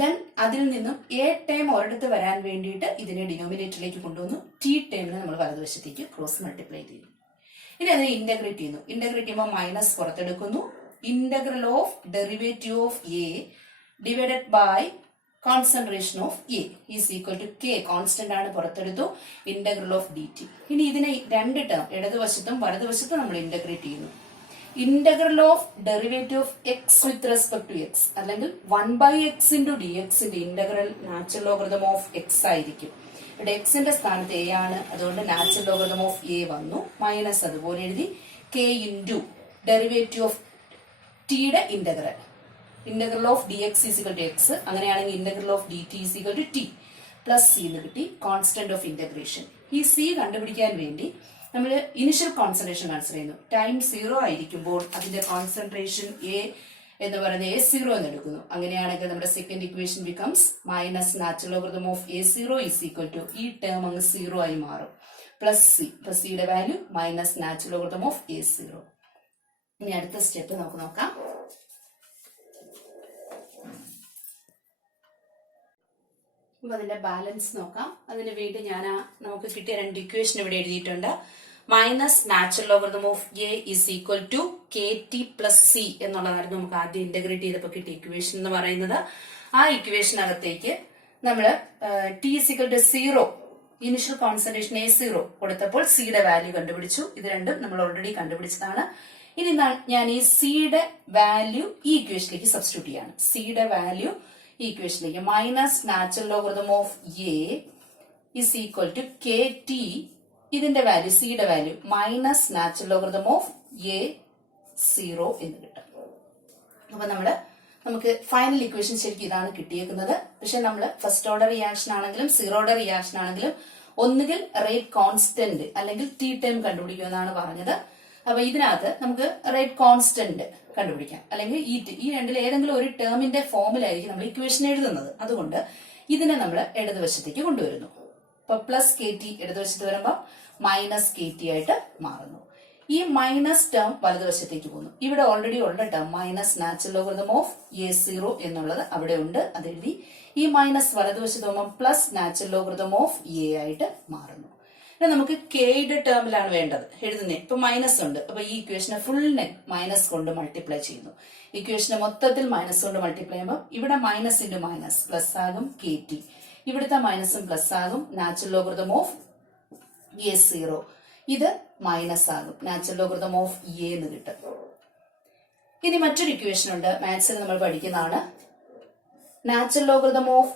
ദെൻ അതിൽ നിന്നും എ ടേം ഒരിടത്ത് വരാൻ വേണ്ടിയിട്ട് ഇതിനെ ഡിനോമിനേറ്ററിലേക്ക് കൊണ്ടുവന്നു, ടി ടേമിനെ നമ്മൾ വലതുവശത്തേക്ക് ക്രോസ് മൾട്ടിപ്ലൈ ചെയ്തു. ഇനി അതിനെ ഇന്റഗ്രേറ്റ് ചെയ്യുന്നു. ഇന്റഗ്രേറ്റ് ചെയ്യുമ്പോൾ മൈനസ് പുറത്തെടുക്കുന്നു. Integral of derivative of A divided by concentration of A is equal to k, constant ആണ്, പുറത്തെടുത്തു. Integral of D t. ഇനി ഇതിനെ രണ്ട് ടേം ഇടതുവശത്തും വലതുവശത്തും നമ്മൾ ഇന്റഗ്രേറ്റ് ചെയ്യുന്നു. Integral of derivative of x with respect to x അല്ലെങ്കിൽ 1/x ഇൻറ്റു ഡി എക്സിന്റെ integral natural logarithm of x ആയിരിക്കും. ഇവിടെ എക്സിന്റെ സ്ഥാനത്ത് എ ആണ്, അതുകൊണ്ട് നാച്ചുറൽ ലോഗരിതം ഓഫ് എ വന്നു. മൈനസ് അതുപോലെ എഴുതി കെ ഇൻറ്റു ഡെറിവേറ്റീവ് ഓഫ് ടിയുടെ integral, integral of D X is equal to X, അങ്ങനെയാണെങ്കിൽ integral of D T is equal to T plus C എന്ന് കിട്ടി. Constant of integration. ഈ സി കണ്ടുപിടിക്കാൻ വേണ്ടി നമ്മൾ ഇനിഷ്യൽ കോൺസെൻട്രേഷൻ കൺസിഡർ ചെയ്യുന്നു. ടൈം 0 ആയിരിക്കുമ്പോൾ അതിന്റെ കോൺസെൻട്രേഷൻ എ എന്ന് പറയുന്നത് A0 എന്ന് എടുക്കുന്നു. അങ്ങനെയാണെങ്കിൽ നമ്മുടെ second equation becomes minus natural logarithm of A0 is equal to ഈ ടേം അങ്ങ് 0 ആയി മാറും, പ്ലസ് സി, പ്ലസ് സിയുടെ value minus natural logarithm of A0. ഇനി അടുത്ത സ്റ്റെപ്പ് നമുക്ക് നോക്കാം. അപ്പൊ അതിന്റെ ബാലൻസ് നോക്കാം. അതിന് വേണ്ടി ഞാൻ നമുക്ക് കിട്ടിയ രണ്ട് ഇക്വേഷൻ ഇവിടെ എഴുതിയിട്ടുണ്ട്. Minus natural logarithm of A is equal to K t plus c എന്നുള്ളതായിരുന്നു നമുക്ക് ആദ്യം ഇന്റഗ്രേറ്റ് ചെയ്തപ്പോൾ കിട്ടിയ ഇക്വേഷൻ എന്ന് പറയുന്നത്. ആ ഇക്വേഷനകത്തേക്ക് നമ്മൾ t is equal to 0 initial concentration A0 കൊടുത്തപ്പോൾ സിയുടെ വാല്യൂ കണ്ടുപിടിച്ചു. ഇത് രണ്ടും നമ്മൾ ഓൾറെഡി കണ്ടുപിടിച്ചതാണ്. ഇനി ഞാൻ ഈ സിയുടെ വാല്യൂ ഈ ഇക്വേഷനിലേക്ക് സബ്സ്റ്റിറ്റ്യൂട്ട് ചെയ്യാണ്. സിയുടെ വാല്യൂ ഈ ഇക്വേഷനിലേക്ക് minus natural logarithm of A is equal to K T, ഇതിന്റെ വാല്യൂ സിയുടെ value minus natural logarithm of A0 എന്ന് കിട്ടും. അപ്പൊ നമുക്ക് ഫൈനൽ ഇക്വേഷൻ ശരിക്കും ഇതാണ് കിട്ടിയേക്കുന്നത്. പക്ഷെ നമ്മൾ ഫസ്റ്റ് ഓർഡർ റിയാക്ഷൻ ആണെങ്കിലും സീറോ ഓർഡർ റിയാക്ഷൻ ആണെങ്കിലും ഒന്നുകിൽ റേറ്റ് കോൺസ്റ്റന്റ് അല്ലെങ്കിൽ ടി ടൈം കണ്ടുപിടിക്കുമെന്നാണ് പറഞ്ഞത്. അപ്പൊ ഇതിനകത്ത് നമുക്ക് റേറ്റ് കോൺസ്റ്റന്റ് കണ്ടുപിടിക്കാം, അല്ലെങ്കിൽ ഈ രണ്ടിൽ ഏതെങ്കിലും ഒരു ടേമിന്റെ ഫോമിലായിരിക്കും നമ്മൾ ഇക്വേഷൻ എഴുതുന്നത്. അതുകൊണ്ട് ഇതിനെ നമ്മൾ ഇടതുവശത്തേക്ക് കൊണ്ടുവരുന്നു. അപ്പൊ പ്ലസ് കെ ടി ഇടതുവശത്ത് വരുമ്പോൾ മൈനസ് കെ ടി ആയിട്ട് മാറുന്നു. ഈ മൈനസ് ടേം വലതുവശത്തേക്ക് പോകുന്നു. ഇവിടെ ഓൾറെഡി ഉള്ള term minus natural logarithm of A0 എന്നുള്ളത് അവിടെ ഉണ്ട്, അതെഴുതി. ഈ മൈനസ് വലതുവശത്ത് പോകുമ്പോൾ plus natural logarithm of A ആയിട്ട് മാറുന്നു. നമുക്ക് കെയുടെ ടേമിലാണ് വേണ്ടത് എഴുതുന്നത്. ഇപ്പൊ മൈനസ് ഉണ്ട്, അപ്പൊ ഈ ഇക്വേഷനെ ഫുള്ളിനെ മൈനസ് കൊണ്ട് മൾട്ടിപ്ലൈ ചെയ്യുന്നു. ഇക്വേഷനെ മൊത്തത്തിൽ മൈനസ് കൊണ്ട് മൾട്ടിപ്ലൈ ചെയ്യുമ്പോൾ ഇവിടെ മൈനസ് ഇൻറ്റു മൈനസ് പ്ലസ് ആകും കെ ടി, ഇവിടുത്തെ മൈനസും പ്ലസ് ആകും നാച്ചുറൽ ലോഗരിതം ഓഫ് A0, ഇത് മൈനസ് ആകും നാച്ചുറൽ ലോഗരിതം ഓഫ് എ എന്ന് കിട്ടും. ഇനി മറ്റൊരു ഇക്വേഷൻ ഉണ്ട്, മാത്സിൽ നമ്മൾ പഠിക്കുന്നതാണ്. Natural logarithm of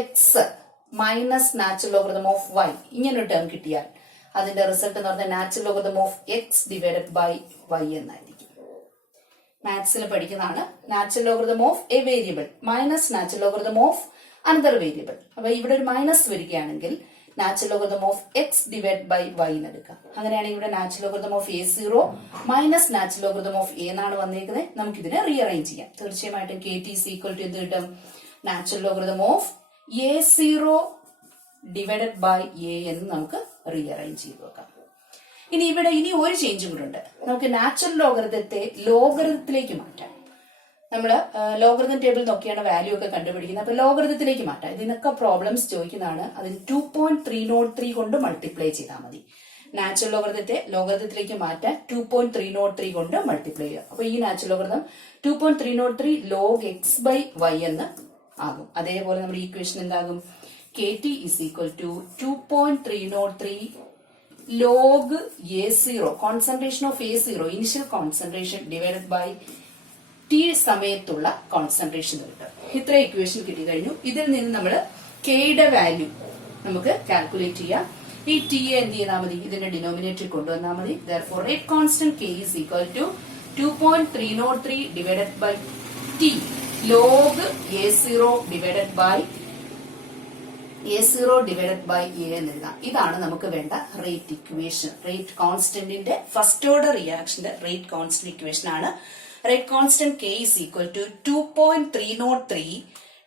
x minus natural logarithm of y, ഇങ്ങനൊരു ടേം കിട്ടിയാൽ അതിന്റെ റിസൾട്ട് എന്ന് പറഞ്ഞാൽ natural logarithm of x divided by y എന്നായിരിക്കും. മാത്സിൽ പഠിക്കുന്നതാണ്. Natural logarithm of a variable minus natural logarithm of another variable. അപ്പൊ ഇവിടെ ഒരു മൈനസ് വരികയാണെങ്കിൽ natural logarithm of x divide by y എന്ന് എടുക്കാം. അങ്ങനെയാണെങ്കിൽ ഇവിടെ natural logarithm of A0 minus natural logarithm of A എന്നാണ് വന്നേക്കുന്നത്. നമുക്ക് ഇതിനെ റീഅറേഞ്ച് ചെയ്യാം. തീർച്ചയായിട്ടും k t is equal to എന്ത് കിട്ടും? Natural logarithm of A0 divided by A എന്ന് നമുക്ക് റീഅറേഞ്ച് ചെയ്ത് വെക്കാം. ഇനി ഇവിടെ ഒരു ചേഞ്ചും കൂടെ ഉണ്ട്. നമുക്ക് നാച്ചുറൽ ലോഗരിതത്തെ ലോഗരിതത്തിലേക്ക് മാറ്റാം. നമ്മൾ ലോഗരിതം ടേബിൾ നോക്കിയാണ് വാല്യൂ ഒക്കെ കണ്ടുപിടിക്കുന്നത്. അപ്പൊ ലോഗരിതത്തിലേക്ക് മാറ്റാം. ഇതിനൊക്കെ പ്രോബ്ലംസ് ചോദിക്കുന്നതാണ്. അതിന് 2.303 കൊണ്ട് മൾട്ടിപ്ലൈ ചെയ്താൽ മതി. നാച്ചുറൽ ലോഗരിതത്തെ ലോഗരിതത്തിലേക്ക് മാറ്റാൻ 2.303 കൊണ്ട് മൾട്ടിപ്ലൈ ചെയ്യുക. അപ്പൊ ഈ natural logarithm 2.303 log x by y എന്ന് ആകും. അതേപോലെ നമ്മുടെ ഈക്വേഷൻ എന്താകും? K t is equal to 2.303 log A0 concentration of A0 initial concentration divided by t സമയത്തുള്ള കോൺസെൻട്രേഷൻ കിട്ടും. ഇത്ര ഇക്വേഷൻ കിട്ടി കഴിഞ്ഞു. ഇതിൽ നിന്ന് നമ്മൾ കെയുടെ വാല്യൂ നമുക്ക് കാൽക്കുലേറ്റ് ചെയ്യാം. ഈ ടി എന്ത് ചെയ്താൽ മതി? ഇതിന്റെ ഡിനോമിനേറ്ററിൽ കൊണ്ടുവന്നാൽ മതി. therefore rate constant k is equal to 2.303 divided by t log A0 divided by a എന്ന് എഴുതാം. ഇതാണ് നമുക്ക് വേണ്ട റേറ്റ് ഇക്വേഷൻ. റേറ്റ് കോൺസ്റ്റന്റിന്റെ ഫസ്റ്റ് ഓർഡർ റിയാക്ഷന്റെ റേറ്റ് കോൺസ്റ്റന്റ് ഇക്വേഷൻ ആണ്. Rate constant k is equal to 2.303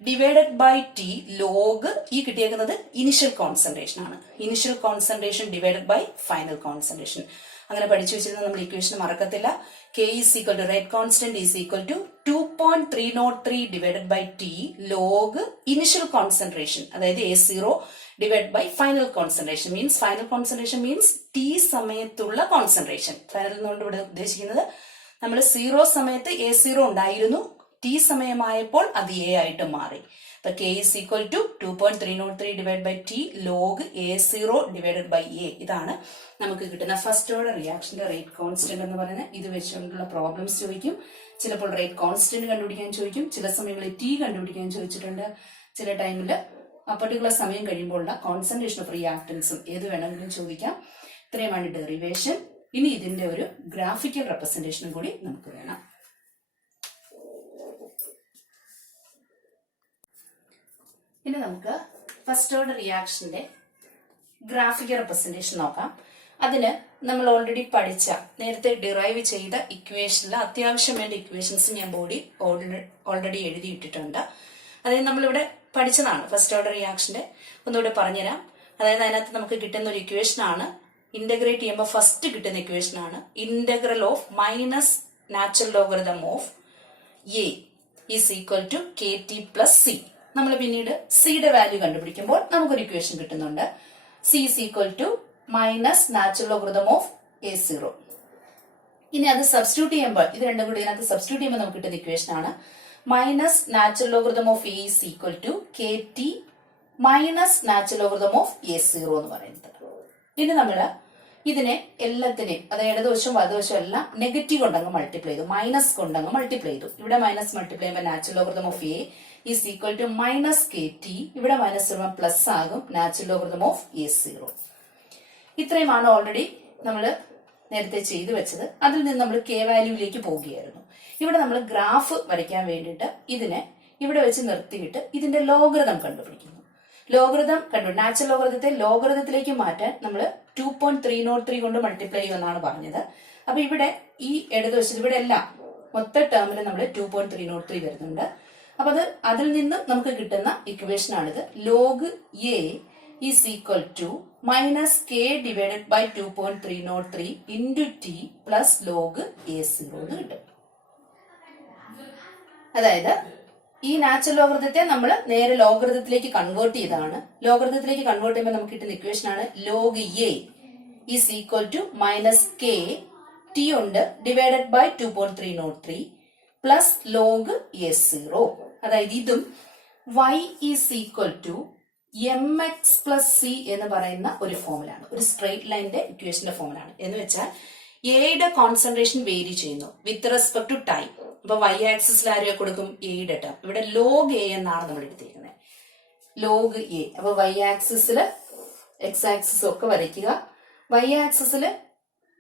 divided by T log ഈ കിട്ടിയേക്കുന്നത് ഇനിഷ്യൽ കോൺസെൻട്രേഷൻ ആണ്. Initial concentration divided by final concentration. അങ്ങനെ പഠിച്ചു വെച്ചിരുന്ന നമ്മൾ ഇക്വേഷൻ മറക്കത്തില്ല. K is equal to rate constant is equal to 2.303 divided by T log initial concentration. അതായത് A0 divided by final concentration means T സമയത്തുള്ള concentration. Final എന്നുകൊണ്ട് ഇവിടെ ഉദ്ദേശിക്കുന്നത് നമ്മൾ 0 സമയത്ത് A0 ഉണ്ടായിരുന്നു, T സമയമായപ്പോൾ അത് A ആയിട്ട് മാറി. അപ്പൊ K is equal to 2.303 divided by T log A0 divided by A. ഇതാണ് നമുക്ക് കിട്ടുന്ന ഫസ്റ്റ് ഓർഡർ റിയാക്ഷന്റെ റേറ്റ് കോൺസ്റ്റന്റ് എന്ന് പറയുന്നത്. ഇത് വെച്ചുകൊണ്ടുള്ള പ്രോബ്ലംസ് ചോദിക്കും. ചിലപ്പോൾ റേറ്റ് കോൺസ്റ്റന്റ് കണ്ടുപിടിക്കാൻ ചോദിക്കും, ചില സമയങ്ങളിൽ T കണ്ടുപിടിക്കാൻ ചോദിച്ചിട്ടുണ്ട്, ചില ടൈമിൽ പർട്ടിക്കുലർ സമയം കഴിയുമ്പോഴുള്ള കോൺസെൻട്രേഷൻ ഓഫ് റിയാക്ടൻസും ഏത് വേണമെങ്കിലും ചോദിക്കാം. ഇത്രയുമാണ് ഡെറിവേഷൻ. ഇനി ഇതിന്റെ ഒരു ഗ്രാഫിക്കൽ റെപ്രസെന്റേഷനും കൂടി നമുക്ക് വേണം. ഇനി നമുക്ക് ഫസ്റ്റ് ഓർഡർ റിയാക്ഷന്റെ ഗ്രാഫിക്കൽ റെപ്രസെന്റേഷൻ നോക്കാം. അതിന് നമ്മൾ ഓൾറെഡി പഠിച്ച നേരത്തെ ഡിറൈവ് ചെയ്ത ഇക്വേഷനിലെ അത്യാവശ്യം വേണ്ട ഇക്വേഷൻസ് ഞാൻ ഓൾറെഡി എഴുതിയിട്ടിട്ടുണ്ട്. അതായത് നമ്മളിവിടെ പഠിച്ചതാണ് ഫസ്റ്റ് ഓർഡർ റിയാക്ഷന്റെ. ഒന്നുകൂടെ പറഞ്ഞുതരാം. അതായത് അതിനകത്ത് നമുക്ക് കിട്ടുന്ന ഒരു ഇക്വേഷൻ ആണ്, ഇന്റഗ്രേറ്റ് ചെയ്യുമ്പോൾ ഫസ്റ്റ് കിട്ടുന്ന ഇക്വേഷൻ ആണ് integral of minus natural logarithm of A is equal to KT plus c. നമ്മൾ പിന്നീട് സിയുടെ വാല്യൂ കണ്ടുപിടിക്കുമ്പോൾ നമുക്കൊരു ഇക്വേഷൻ കിട്ടുന്നുണ്ട്. C is equal to minus natural logarithm of A0. ഇനി അത് സബ്സ്റ്റിറ്റ്യൂട്ട് ചെയ്യുമ്പോൾ ഇത് രണ്ടും കൂടി ഇതിനകത്ത് സബ്സ്റ്റിറ്റ്യൂട്ട് ചെയ്യുമ്പോൾ നമുക്ക് കിട്ടുന്ന ഇക്വേഷൻ ആണ് minus natural logarithm of A is equal to KT minus natural logarithm of A0 എന്ന് പറയുന്നത്. ഇനി നമ്മൾ ഇതിനെ എല്ലാത്തിനെയും, അതായത് ഇടതുവശം വലതുവശം എല്ലാം നെഗറ്റീവ് കൊണ്ടങ്ങ് മൾട്ടിപ്ലൈ ചെയ്തു, മൈനസ് കൊണ്ടങ്ങ് മൾട്ടിപ്ലൈ ചെയ്തു. ഇവിടെ മൈനസ് മൾട്ടിപ്ലൈ ചെയ്യുമ്പോൾ natural logarithm of A is equal to minus KT, ഇവിടെ മൈനസ് വരുമ്പോൾ പ്ലസ് ആകും നാച്ചുറൽ ലോഗരിതം ഓഫ് A0. ഇത്രയുമാണ് ഓൾറെഡി നമ്മൾ നേരത്തെ ചെയ്തു വെച്ചത്. അതിൽ നിന്ന് നമ്മൾ K വാല്യൂവിലേക്ക് പോവുകയായിരുന്നു. ഇവിടെ നമ്മൾ ഗ്രാഫ് വരയ്ക്കാൻ വേണ്ടിയിട്ട് ഇതിനെ ഇവിടെ വെച്ച് നിർത്തിയിട്ട് ഇതിന്റെ ലോഗരിതം കണ്ടുപിടിക്കുന്നു. നാച്ചുറൽ ലോഗരിതത്തെ ലോഗരിതത്തിലേക്ക് മാറ്റാൻ നമ്മൾ 2.303 കൊണ്ട് മൾട്ടിപ്ലൈ ചെയ്യുമെന്നാണ് പറഞ്ഞത്. അപ്പൊ ഇവിടെ ഈ ഇടതുവശത്ത് ഇവിടെ എല്ലാം മൊത്ത ടേമിൽ നമ്മൾ 2.303 വരുന്നുണ്ട്. അപ്പൊ അതിൽ നിന്ന് നമുക്ക് കിട്ടുന്ന ഇക്വേഷൻ ആണിത്. Log A is equal to minus K divided by 2.303 into T plus log A0 എന്ന് കിട്ടും. അതായത് ഈ നാച്ചുറൽ ലോഗരിതത്തെ നമ്മൾ നേരെ ലോഗരിതത്തിലേക്ക് കൺവേർട്ട് ചെയ്താണ്. ലോഗരിതത്തിലേക്ക് കൺവേർട്ട് ചെയ്യുമ്പോൾ നമുക്ക് കിട്ടുന്ന ഇക്വേഷൻ ആണ് log A is equal to minus K T ഉണ്ട് divided by 2.303 plus log A0. അതായത് ഇതും y is equal to mx plus c എന്ന് പറയുന്ന ഒരു ഫോമിലാണ്, ഒരു സ്ട്രെയിറ്റ് ലൈനിന്റെ ഇക്വേഷന്റെ ഫോമിലാണ്. എന്ന് വെച്ചാൽ എയുടെ കോൺസെൻട്രേഷൻ വേരി ചെയ്യുന്നു വിത്ത് റെസ്പെക്ട് ടു ടൈം. അപ്പൊ y ആക്സിസിൽ ആരെയോ കൊടുക്കും എയുടെ ടേം. ഇവിടെ ലോഗ് A എന്നാണ് നമ്മൾ എടുത്തിരിക്കുന്നത്, ലോഗ് A. അപ്പൊ y ആക്സിസിൽ x ആക്സിസ് ഒക്കെ വരയ്ക്കുക. y ആക്സിസിൽ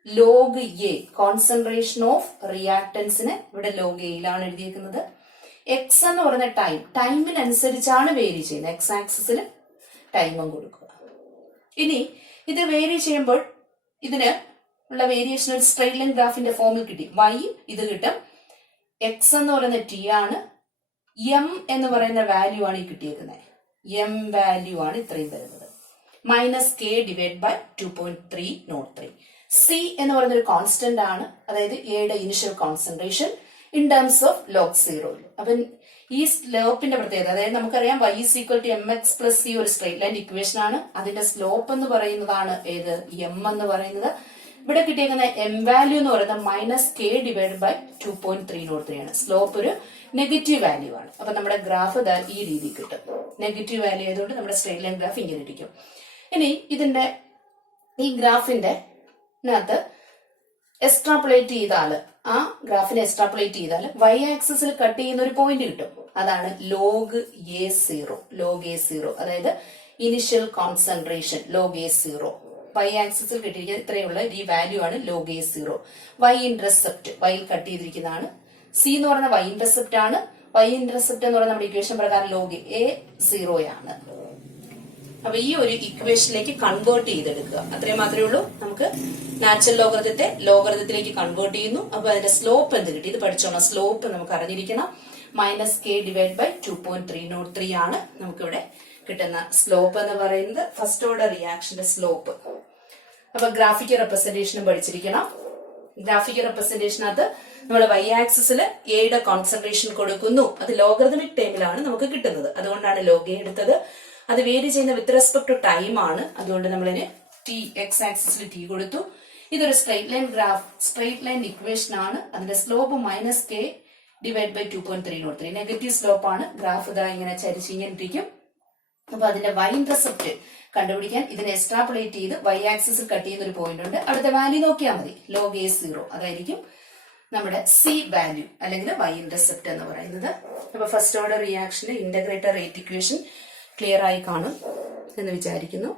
ലോഗ് A കോൺസെൻട്രേഷൻ ഓഫ് റിയാക്ടൻസിന് ഇവിടെ ലോഗ് എയിലാണ് എഴുതിയിരിക്കുന്നത്. എക്സ് എന്ന് പറയുന്ന ടൈമിനനുസരിച്ചാണ് വേരി ചെയ്യുന്നത്. എക്സ് ആക്സിസിൽ ടൈമും കൊടുക്കുക. ഇനി ഇത് വേരി ചെയ്യുമ്പോൾ ഇതിന് ഉള്ള വേരിയേഷൻ ഒരു സ്ട്രെയിറ്റ് ലൈൻ ഗ്രാഫിന്റെ ഫോമിൽ കിട്ടി. y ഇത് കിട്ടും, എക്സ് എന്ന് പറയുന്ന T ആണ്, എം എന്ന് പറയുന്ന വാല്യൂ ആണ് ഈ കിട്ടിയേക്കുന്നത്. എം വാല്യൂ ആണ് ഇത്രയും വരുന്നത്, minus K divide by 2.303. C എന്ന് പറയുന്ന ഒരു കോൺസ്റ്റന്റ് ആണ്, അതായത് എയുടെ initial concentration in terms of log 0. അപ്പം ഈ സ്ലോപ്പിന്റെ പ്രത്യേകത, അതായത് നമുക്കറിയാം y is equal to mx plus c ഒരു സ്ട്രെയിറ്റ് ലൈൻ ഇക്വേഷൻ ആണ്. അതിന്റെ സ്ലോപ്പ് എന്ന് പറയുന്നതാണ് ഏത്, എം എന്ന് പറയുന്നത്. ഇവിടെ കിട്ടിയേക്കുന്ന എം വാല്യൂ എന്ന് പറയുന്നത് മൈനസ് K ഡിവൈഡ് ബൈ 2.303 ആണ്. സ്ലോപ്പ് ഒരു നെഗറ്റീവ് വാല്യൂ ആണ്. അപ്പൊ നമ്മുടെ ഗ്രാഫ് ഈ രീതി കിട്ടും. നെഗറ്റീവ് വാല്യൂ ആയതുകൊണ്ട് നമ്മുടെ സ്ട്രെയിറ്റ് ലൈൻ ഗ്രാഫ് ഇങ്ങനെ ഇരിക്കും. ഇനി ഇതിന്റെ ഈ ഗ്രാഫിന്റെ ത്ത് എക്സ്ട്രാപ്പുലേറ്റ് ചെയ്താൽ, ആ ഗ്രാഫിനെ എക്സ്ട്രാപ്പുലേറ്റ് ചെയ്താൽ y ആക്സിസിൽ കട്ട് ചെയ്യുന്ന ഒരു പോയിന്റ് കിട്ടും. അതാണ് ലോഗ് A0. ലോഗ് A0 അതായത് initial concentration log A0. y ആക്സിസിൽ കിട്ടിയിരിക്കുന്ന ഇത്രയുള്ള ഈ വാല്യൂ ആണ് log A0. y intercept y cut ചെയ്തിരിക്കുന്നതാണ്. c എന്ന് പറയുന്ന y ഇന്റർസെപ്റ്റ് ആണ്. y ഇന്റർസെപ്റ്റ് എന്ന് പറയുന്ന നമ്മുടെ ഇക്വേഷൻ പ്രകാരം ലോഗ് A0 ആണ്. അപ്പൊ ഈ ഒരു ഇക്വേഷനിലേക്ക് കൺവേർട്ട് ചെയ്തെടുക്കുക, അത്രയും മാത്രമേ ഉള്ളൂ. നമുക്ക് നാച്ചുറൽ ലോഗരിതത്തെ ലോഗരിതത്തിലേക്ക് കൺവേർട്ട് ചെയ്യുന്നു. അപ്പൊ അതിന്റെ സ്ലോപ്പ് എന്ത് കിട്ടി, ഇത് പഠിച്ചോണം. സ്ലോപ്പ് നമുക്ക് അറിഞ്ഞിരിക്കണം. മൈനസ് K ഡിവൈഡ് ബൈ 2.303 ആണ് നമുക്കിവിടെ കിട്ടുന്ന സ്ലോപ്പ് എന്ന് പറയുന്നത്. ഫസ്റ്റ് ഓർഡർ റിയാക്ഷന്റെ സ്ലോപ്പ് അപ്പൊ ഗ്രാഫിക്കൽ റെപ്രസെന്റേഷനും പഠിച്ചിരിക്കണം. ഗ്രാഫിക്കൽ റെപ്രസെന്റേഷനകത്ത് നമ്മൾ വൈ ആക്സിസിൽ എയുടെ കോൺസെൻട്രേഷൻ കൊടുക്കുന്നു. അത് ലോഗറിതമിക് ടൈമിലാണ് നമുക്ക് കിട്ടുന്നത്. അതുകൊണ്ടാണ് ലോഗ് എ എടുത്തത്. അത് വേരി ചെയ്യുന്ന വിത്ത് റെസ്പെക്ട് ടു ടൈം ആണ്. അതുകൊണ്ട് നമ്മളിന് ടി എക്സ് ആക്സിസിൽ ടി കൊടുത്തു. ഇതൊരു സ്ട്രെയിറ്റ് ലൈൻ ഇക്വേഷൻ ആണ്. അതിന്റെ slope minus k divide by 2.303. Negative slope ആണ്. ഗ്രാഫ് ഇതാ ഇങ്ങനെ ചരിച്ച് ഇങ്ങനെ ഇരിക്കും. അപ്പൊ അതിന്റെ വൈ ഇന്റർസെപ്റ്റ് കണ്ടുപിടിക്കാൻ ഇതിനെ എക്സ്ട്രാപ്പുലേറ്റ് ചെയ്ത് വൈ ആക്സിസിൽ കട്ട് ചെയ്യുന്ന ഒരു പോയിന്റ് ഉണ്ട്. അടുത്ത വാല്യൂ നോക്കിയാൽ മതി. ലോഗ് എ 0 അതായിരിക്കും നമ്മുടെ സി വാല്യൂ അല്ലെങ്കിൽ വൈ ഇന്റർസെപ്റ്റ് എന്ന് പറയുന്നത്. അപ്പൊ ഫസ്റ്റ് ഓർഡർ റിയാക്ഷന് ഇന്റഗ്രേറ്റർ റേറ്റ് ഇക്വേഷൻ ക്ലിയർ ആയി കാണും എന്ന് വിചാരിക്കുന്നു.